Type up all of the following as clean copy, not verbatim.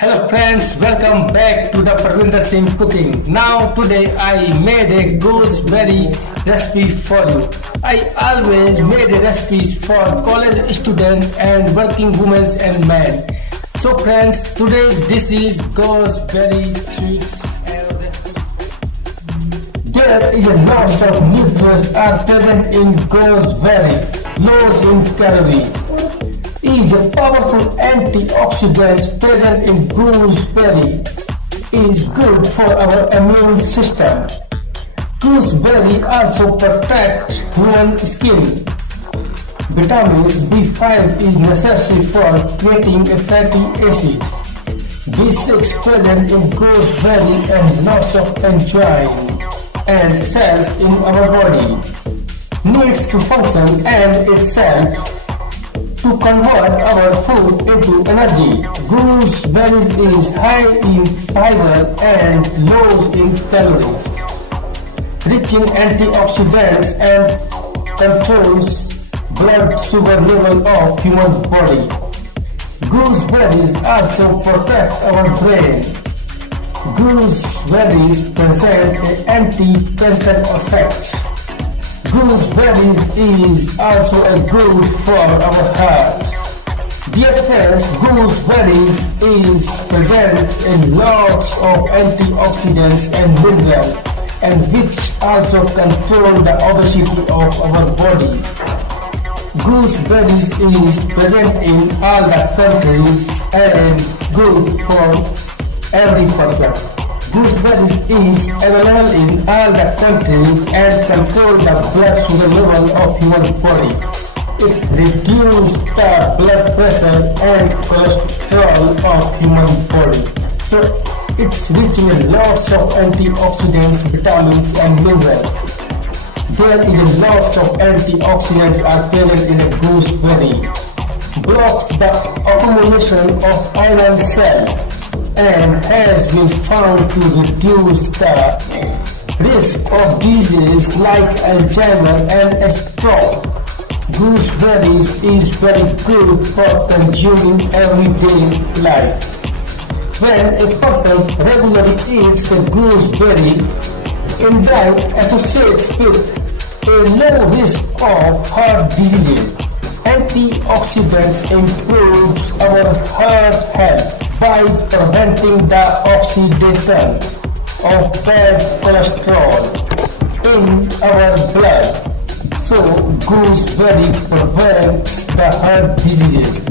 Hello friends, welcome back to the Parvinder Singh Cooking. Now today I made a gooseberry recipe for you. I always made recipes for college students and working women and men. So friends, today's dish is gooseberry sweets and recipes. There is a lot of nutrients are present in gooseberries, low in calories. Is a powerful antioxidant present in gooseberry is good for our immune system. Gooseberry also protects human skin. Vitamins B5 is necessary for creating a fatty acid. B6 present in gooseberry and lots of enzymes and cells in our body needs to function and itself to convert our food into energy. Gooseberries is high in fiber and low in calories, rich in antioxidants and controls blood sugar level of human body. Gooseberries also protect our brain. Gooseberries present an anti-cancer effect. Gooseberries is also a good for our heart. Dear friends, gooseberries is present in lots of antioxidants and minerals and which also control the obesity of our body. Gooseberries is present in all the countries and good for every person. Gooseberries is available in all the countries and control the blood sugar level of human body. It reduces the blood pressure and cholesterol of human body. So it's rich in lots of antioxidants, vitamins and minerals. There is a lot of antioxidants are present in a gooseberry. Blocks the accumulation of iron cell and has been found to reduce the risk of diseases like Alzheimer and stroke. Gooseberries is very good for consuming everyday life. When a person regularly eats a gooseberry, in diet associates with a low risk of heart diseases. Antioxidants improves our heart health by preventing the oxidation of bad cholesterol in our blood. So gooseberry prevents the heart diseases.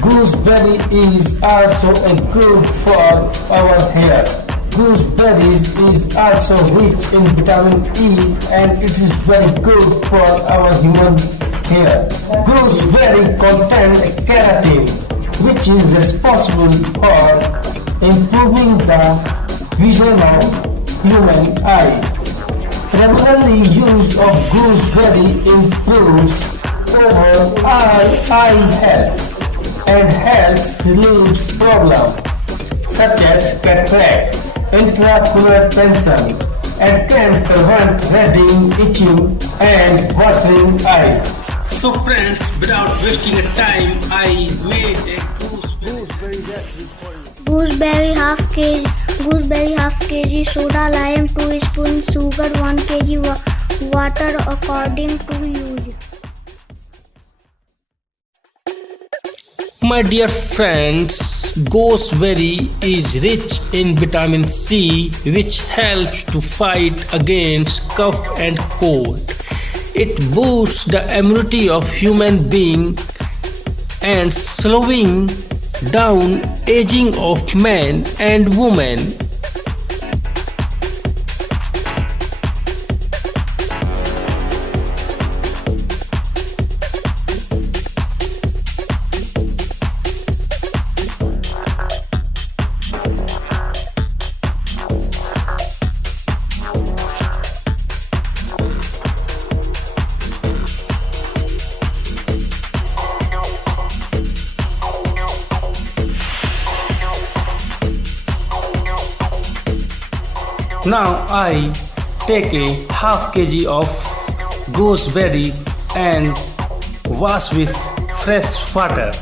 Gooseberry is also a good for our hair. Gooseberries is also rich in vitamin E and it is very good for our human hair. Gooseberry contains keratin, which is responsible for improving the vision of human eye. Regularly use of gooseberry improves overall eye health and helps relieve problems such as cataract, intraocular tension, and can prevent reading, itching, and watering eyes. So friends, without wasting a time, I made a gooseberry recipe for you. Gooseberry half kg, soda lime 2 spoons, sugar 1 kg, water according to use. My dear friends, gooseberry is rich in vitamin C which helps to fight against cough and cold. It boosts the immunity of human being and slowing down aging of men and women. Now I take a half kg of gooseberry and wash with fresh water.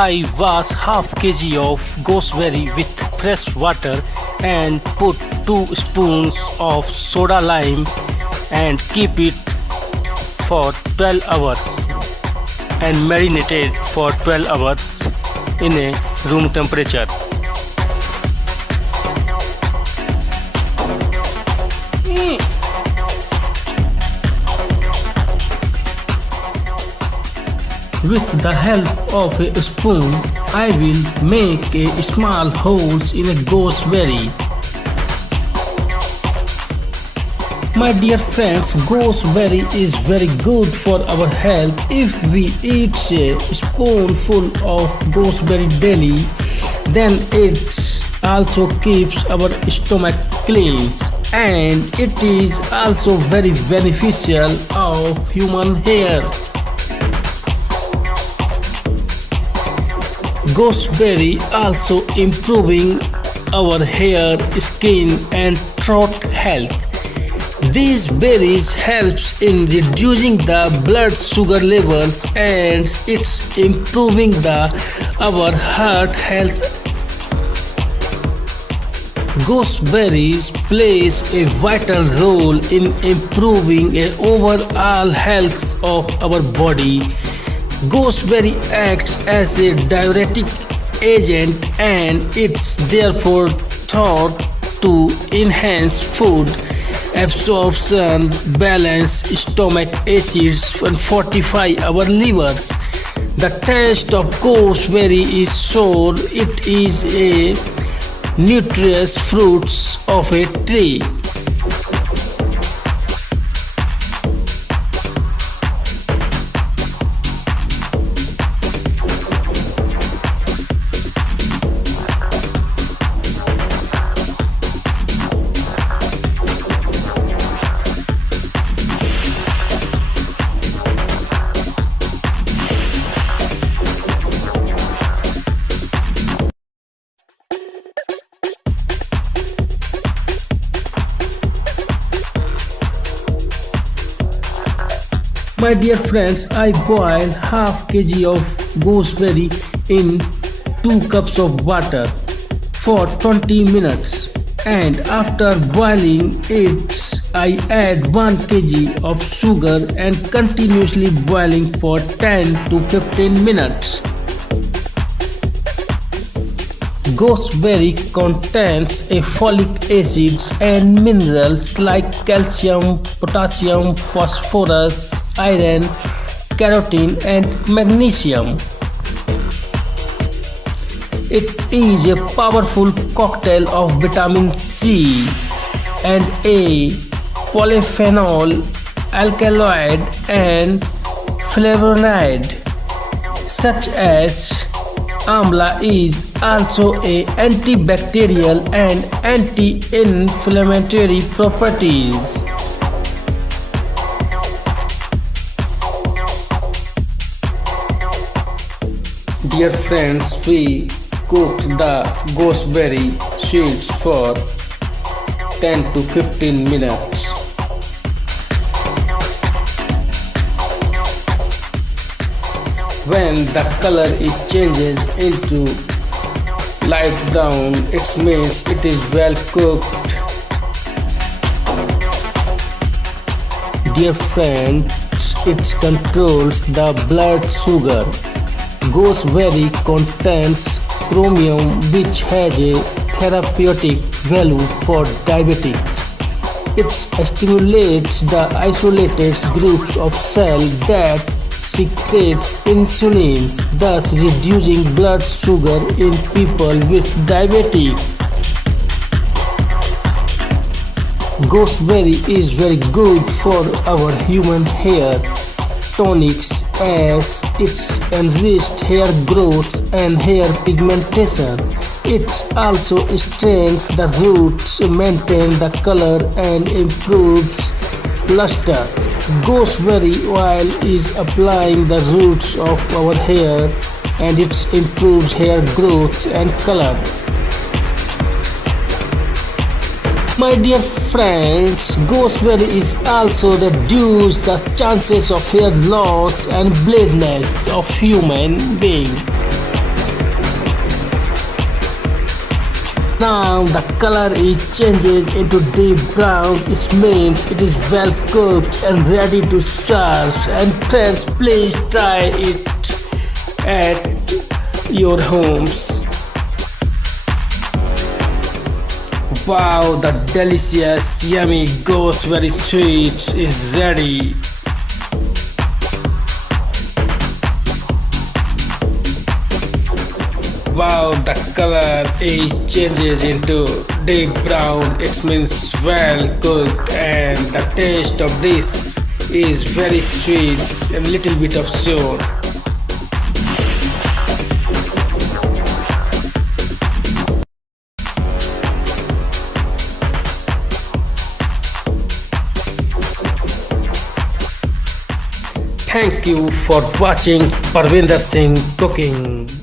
I wash half kg of gooseberry with fresh water and put 2 spoons of soda lime and keep it for 12 hours and marinated for 12 hours in a room temperature. With the help of a spoon, I will make a small holes in a gooseberry. My dear friends, gooseberry is very good for our health. If we eat a spoonful of gooseberry daily, then it also keeps our stomach clean, and it is also very beneficial of human hair. Gooseberry also improving our hair, skin and throat health. These berries helps in reducing the blood sugar levels and it's improving our heart health. Gooseberries plays a vital role in improving the overall health of our body. Gooseberry acts as a diuretic agent and it's therefore thought to enhance food absorption, balance stomach acids and fortify our livers. The taste of gooseberry is sour. It is a nutritious fruits of a tree. My dear friends, I boil half kg of gooseberry in 2 cups of water for 20 minutes, and after boiling it I add 1 kg of sugar and continuously boiling for 10 to 15 minutes. Gooseberry contains a folic acids and minerals like calcium, potassium, phosphorus, iron, carotene and magnesium. It is a powerful cocktail of vitamin C and A, polyphenol, alkaloid and flavonoid such as Amla is also a antibacterial and anti-inflammatory properties. Dear friends, we cooked the gooseberry seeds for 10 to 15 minutes. When the color changes into light brown, it means it is well cooked. Dear friends, it controls the blood sugar. Gooseberry contains chromium, which has a therapeutic value for diabetics. It stimulates the isolated groups of cells that secretes insulin, thus reducing blood sugar in people with diabetes. Gooseberry is very good for our human hair tonics as it enhances hair growth and hair pigmentation. It also strengthens the roots, maintains the color and improves luster. Gooseberry oil is applying the roots of our hair and it improves hair growth and color. My dear friends, gooseberry is also reduce the chances of hair loss and baldness of human being. Now the color is changes into deep brown. It means it is well cooked and ready to serve. And friends, please try it at your homes. Wow, the delicious, yummy gooseberry sweet is ready. Wow, the color is changes into deep brown. It means well cooked, and the taste of this is very sweet and little bit of sour. Thank you for watching Parvinder Singh Cooking.